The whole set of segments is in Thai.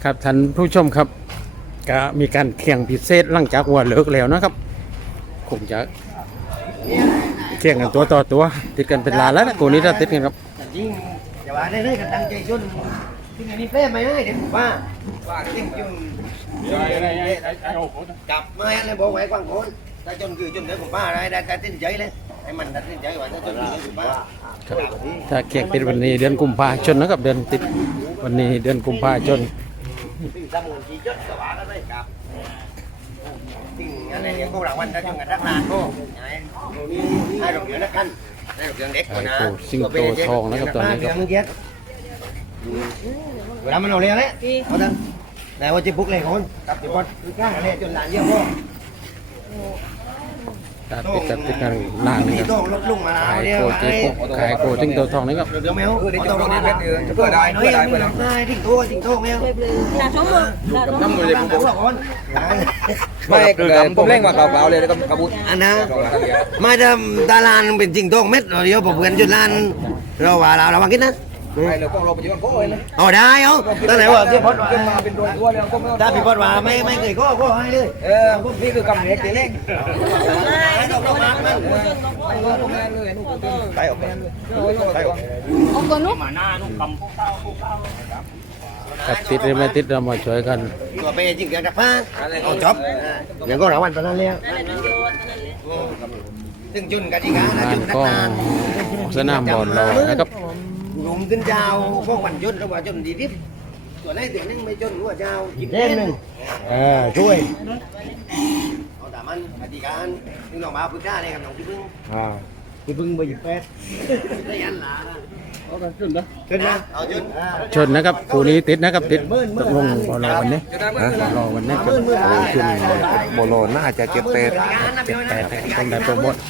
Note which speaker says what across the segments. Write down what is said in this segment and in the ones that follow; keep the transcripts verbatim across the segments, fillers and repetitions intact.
Speaker 1: ครับท่านผู้ชมครับก็มีการแข่งพิเศษหลังจากวัวเลิกแล้วนะครับคงจะแข่งกันตัวต่อตัวติดกันเป็นลานแล้วนะกูนี้ถ้าติดกันครับ
Speaker 2: ยิ่งอย่าว่าได้เลยกันตั้งใจจนที่นี่เฟ้ไม่ได้เด็กว่าว่าจริงจนจับไม่อะไรบอกไว้กว้างคนแต่จนคือจนเด็กผมป้าได้ได้แต่ติ้นใจเลยให้มันติ้นใจว่าจนคือผมป้า
Speaker 1: ถ้าแข่งติดวันนี้เดือนกุมภาชนนะครับเดือนติดวันนี้เดือนกุมภาชน
Speaker 2: สิ่งสมุนที่ยศสว่างเลยครับสิ่งอะไรเนี่ยพวกเราวันจะจงกันรักนานก็ให้ดอกเดือนละกันให้ดอกเดือนเล็กกว่านะ
Speaker 1: สิงโตทองนะครับตอนนี้ครับ
Speaker 2: เวลามันเอาเลยนะเขาดันแต่ว่าจะพุกเลยคนกับจะพอดก้างอะไรจนหลานเยอะพ่อ
Speaker 1: ติดกับติดกันนานเลยครับขายโกเจ๊ปุ๊กขายโกสิงโตทองนี่ครับ
Speaker 2: เดี๋ยวแมวเดี๋ยวต้องเล่นเดือนจะเปิดได้เปิดได้เปิดได้ทิ้งตัวทิ้งตัวแมว
Speaker 3: ด่าชมมือด่าชม
Speaker 2: น้ำมือเลยผมบอกก่อน
Speaker 4: ไม่ผมเล่นมาเปล่าๆเลยแล้วก็กระบุด
Speaker 2: อันนะไม่ทำตาลานเป็นจริงโต้งเม็ดเดี๋ยวผมเพื่อนจุดลานเราว่าเราเราวางกินนะ
Speaker 4: ไม่เราต้องเราไปยืนโค้ยเลย
Speaker 2: อ๋อได้เอาตั้งแต่ว่าเจ้าพอด
Speaker 4: ขึ้นมาเป็นตัวตัวแล้วก็ไม่
Speaker 2: ถ้าพี่พอดว่าไม่ไม่เคยก็ก็ให้เลย
Speaker 4: เออพวกพี่คือกำเนิดเล็ก
Speaker 2: ไม่ต้องต้องมาเลย
Speaker 4: ไปออกไปเลยไปออก
Speaker 3: เอาตัวนุ๊ก
Speaker 1: กับติดหรือไม่ติดเรามาช่วยกัน
Speaker 2: ตัวไปจริงเกี่ยวกับผ้าเอาจบเดี๋ยวก็รางวัลตอนนั้นแล้วตึงจุนกันอีกนะ
Speaker 1: งานก็สนามบอลเรานะครับ
Speaker 2: หนุ่มขึ้นเจ้าพวกมันจนแล้วว่าจนดีดิบตัวไหนเดี๋ยวนึงไม่จนรู้ว่าเจ้ากินเล่นหนึ่งเออช่วยเอาแต่มันปฏิการนี่น้องมาพึ่งได้เลยครับน้องที่พึ่งอ่าที่พึ่งไปหยิบแป๊ดได้ยันหลาเอาไปขึ้นนะขึ้นนะเอาจน
Speaker 1: ชนนะครับคู่นี้ติดนะครับติดตกลงบอลวันนี้บอลวันนี้จะขึ้นบอลน่าจะเจ็ดแปดเจ็ดแปดต้องได้โปรโมท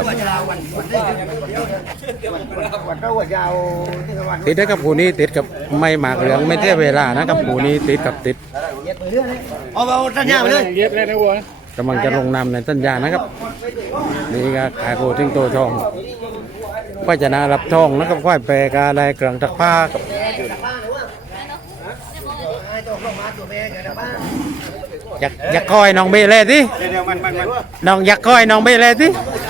Speaker 1: ติดนะครับคู่นี้ติดกับไม่หมากเหลืองไม่เท่เวลานะครับคู่นี้ติดกับติด
Speaker 2: เอาเอาสัญญาไปเลย
Speaker 1: เย็บเลยนะวัวกำลังจะลงนำในสัญญานะครับนี่ก็ขายโกทิ้งโตทองควายจะนารับทองนะครับควายแปรกาได้เกลืองตักผ้ากับอยากอยากคอยน้องเบลเลยสิน้องอยากคอยน้องเบลเลยสิ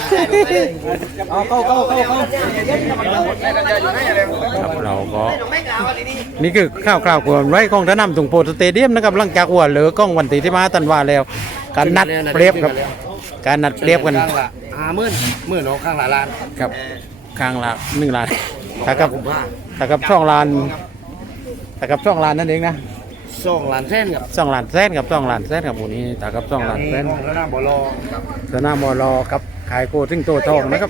Speaker 1: ครับเราก็นี่คือข้าวคราวกวนไว้ของท่านำถุงโพสเตเดียมนะครับหลังจากวัวเหลือกล้องวันตีที่มาตันวาแล้วการนัดเปรียบกับการนัดเปรียบกัน
Speaker 2: ห้าหมื่นหมื่นข้างละล้าน
Speaker 1: ครับข้างละหนึ่งล้านถ้ากับถ้ากับช่องล้านถ้ากับช่องล้านนั่นเองนะ
Speaker 2: สองล้านเส้นกับ
Speaker 1: สองล้านเส้นกับสองล้านเส้นกับหมู่นี้ถ้ากับสองล้านเส้น
Speaker 2: สนามบอล
Speaker 1: สนามบอลกับขายโกทิ้งโตทองนะครับ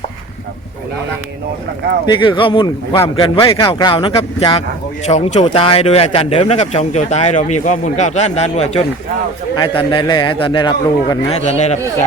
Speaker 1: นี่คือข้อมูลความเกินไว้ข่าวคราวนะครับจากช่องโจตายโดยอาจารย์เดิมนะครับช่องโจตายเรามีข้อมูลข่าวด้านด้านวัวชนให้ท่านได้แลให้ท่านได้รับรู้กันให้ท่านได้รับทราบ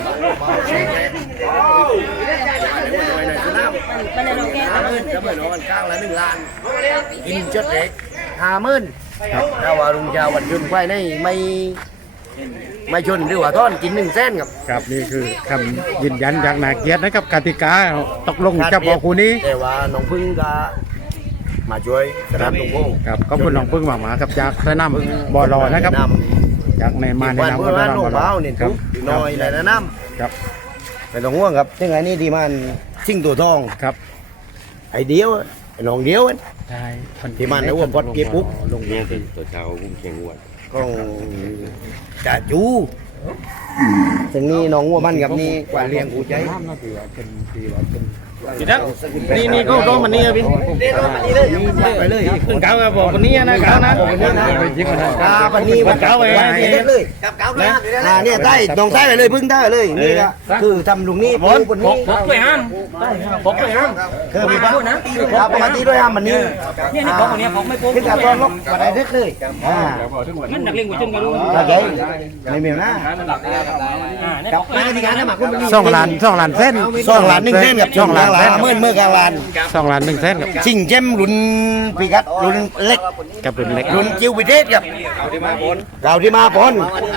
Speaker 2: ห้าหมื่นจะเหมือนวันกลางละหนึ่งล้านกินจุดเล็กห้าหมื่นถ้าว่าลุงชาววันยุนไฟนี่ไม่ไม่ชนหรือว่าท่อนกินหนึ่งเส้นครับ
Speaker 1: ครับนี่คือคำยืนยันจากนาเกียรตินะครับกติกาตกลงจะบอกคู่นี้
Speaker 2: แต่ว่าน้องพึ่งก็มาช่วยสนับสนุน
Speaker 1: ครับก็คุณน้องพึ่งมาหมาครับจากสนามบอลอนะครับจากในมาในนาม
Speaker 2: ของสนามบอลอเนี่ยครับน้อยในน้ำ
Speaker 1: ครับ
Speaker 2: ไม่ต้องห่วงครับยังไงนี่ที่มันชิงตัวทอง
Speaker 1: ครับ
Speaker 2: ไอเดียวไอน้องเดียว
Speaker 1: ใช่
Speaker 2: ที่มันเอาวัวพอดเก็บปุ๊บ
Speaker 1: ลงเรือเป็น
Speaker 4: ตัวเช้าพุ่งเชียงวัว
Speaker 2: ก็จะจูถึงนี่น้องวัวมันกับนี่กว่าเลี้ยงกูใจ
Speaker 1: นี่นี่ก็ก็มันนี่พี่
Speaker 2: ไปเลย
Speaker 1: ขึ้นเก้ากับบอกคนนี้นะเก้านะคนนี้นะ
Speaker 2: ยิงมันเก้าคนนี้มันเก้าไปเลยกับเก้านะอ่าเนี่ยใต้น้องใต้ไปเลยพึ่งใต้ไปเลยนี่ก็คือทำลุงนี่ปูบนนี้
Speaker 3: ปกด้วยห้ามปกด้วยห้าม
Speaker 2: คือมีบ้านนะปกติด้วยห้ามมันนี่
Speaker 3: นี่นี่ปกคนนี้ปกไม่ปก
Speaker 2: ขึ้นกับต้นลกมาได้เด็กเลยอ่า
Speaker 3: งั้นนักเลี้ยงหัวจนกันรู้
Speaker 2: โอเคไม่มีนะกับมาที่การนะหมากคุณ
Speaker 1: สองล้านสองล้านเส้น
Speaker 2: สองล้านหนึ่งเส้นกับสองล้านเมื่อเมื่อกลางล้าน
Speaker 1: สองล้านหนึ่งเส้นกับ
Speaker 2: ชิงเจมรุ่นปีกัดรุ่นเล็ก
Speaker 1: กับรุ่นเล็ก
Speaker 2: รุ่นจิววิเทศกับเราที่มาปน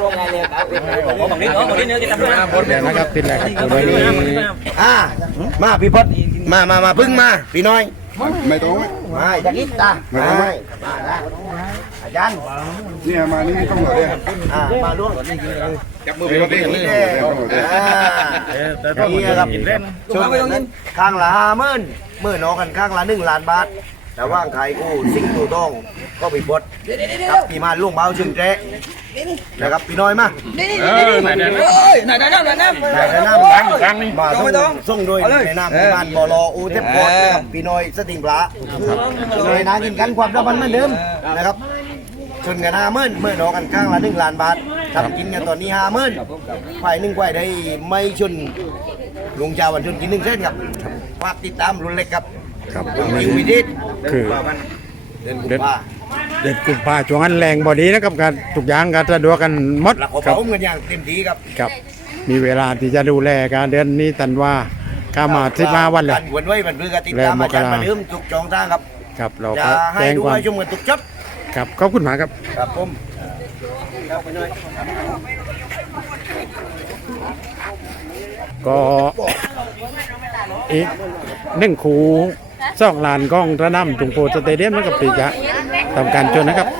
Speaker 1: นะครับเป็นอะไรครับตัวนี้
Speaker 2: อ่ามาพี่พศมามามาพึ่งมาพี่น้อยไม่ต้อง
Speaker 4: ไม่
Speaker 2: จะคิดตาไม่มาได้อาจารย์
Speaker 5: เนี่ยมานี่ต้องหน่อยเลย
Speaker 2: อ่ามาล่วง
Speaker 5: จับมือไปวันนี้
Speaker 2: นี่เลยอ่านี่ครับชนนั้นข้างละห้าหมื่นหมื่นนอกันข้างละหนึ่งล้านบาทแต่ว่าใครกู้สิ่งตัวต้องก็ไปบดกับปีมาล่วงเบาชึงเจ๊นะครับปีน้อยมา
Speaker 3: เออไหนไหน
Speaker 4: เฮ้ยไหนไหนน้ำไหนน้ำ
Speaker 2: แต่ในน้ำ
Speaker 3: กลางกลางนี่
Speaker 2: มาส่งส่งโดยในน้ำในบ้านบอลออูเทปพอดนะครับปีน้อยสติงปลาเลยนะกินกันความรักมันเหมือนเดิมนะครับชนกันห้าหมื่นหมื่นนอกันข้างละหนึ่งล้านบาททำกินกันตอนนี้ห้าหมื่นฝ่ายหนึ่งฝ่ายได้ไม่ชนลุงชาววันชนกินหนึ่งเส้นครับฝากติดตามรุ่นเล็กครับ
Speaker 1: ครับ
Speaker 2: ลุง
Speaker 1: อัน
Speaker 2: จิ
Speaker 1: นี้
Speaker 2: ววิดิต
Speaker 1: คือ
Speaker 2: เดินกุมภา
Speaker 1: เด็ดกุมภาช่วงนั้นแรงบอดีนะครับการทุกอย่างการสะดวกกันหมด
Speaker 2: หลักของ
Speaker 1: ครับ
Speaker 2: ผมกันอย่างเต็มที่ครับ
Speaker 1: ครับ มีเวลาที่จะดูแลการเดือนนี้ตันว่าข้ามาสิบห้าวันเลย
Speaker 2: การหวนไว้บันทึกติดตามอาจารย์มาเดิมทุกจองทางครับ
Speaker 1: ครับเรา
Speaker 2: จะ
Speaker 1: ก็
Speaker 2: ให้
Speaker 1: แจ้ง
Speaker 2: ดู
Speaker 1: ความ
Speaker 2: ให้ชมกันทุกจุด
Speaker 1: ครับขอบคุณมากครับ
Speaker 2: ครับผมครับไปหน่อย
Speaker 1: ก็อีกหนึ่งคูสองลานกล้องระน้ำตุงโพสเตเดียมนะครับปีจะทำการชนนะครับ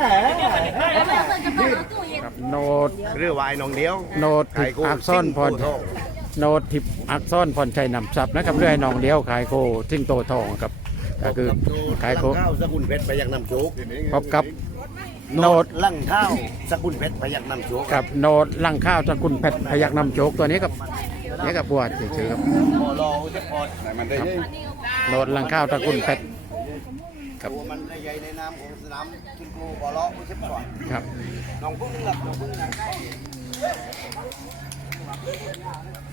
Speaker 1: ครับโนด
Speaker 2: เรือวายนองเดียว
Speaker 1: โนดทิพย์อักษรพรโนดทิพย์อักษรพรชัยนำทรัพย์นะครับเรื่อยน้องเดียวขายโคทิ้งโตทองครับก็คือขายโค
Speaker 2: ข้าวสกุลเพชรไปยังนำโชค
Speaker 1: พบกับโนด
Speaker 2: ลั่งข้าวสกุลเพชรไปยังนำโชค
Speaker 1: กับโนดลังข้าวสกุลเพชรพยักนำโจกตัวนี้ครับนี่กับบัวชื่อครับ
Speaker 2: บอลอเทปพอด
Speaker 5: มันได้
Speaker 1: โนดลังข้าวสกุลเพชรครับ
Speaker 2: ตัวมันใหญ่ในน้ำของสนามคุณครูบอลอเทปพอด
Speaker 1: ครับ
Speaker 2: น้องพึ่งหลับน้องพึ่งหลับ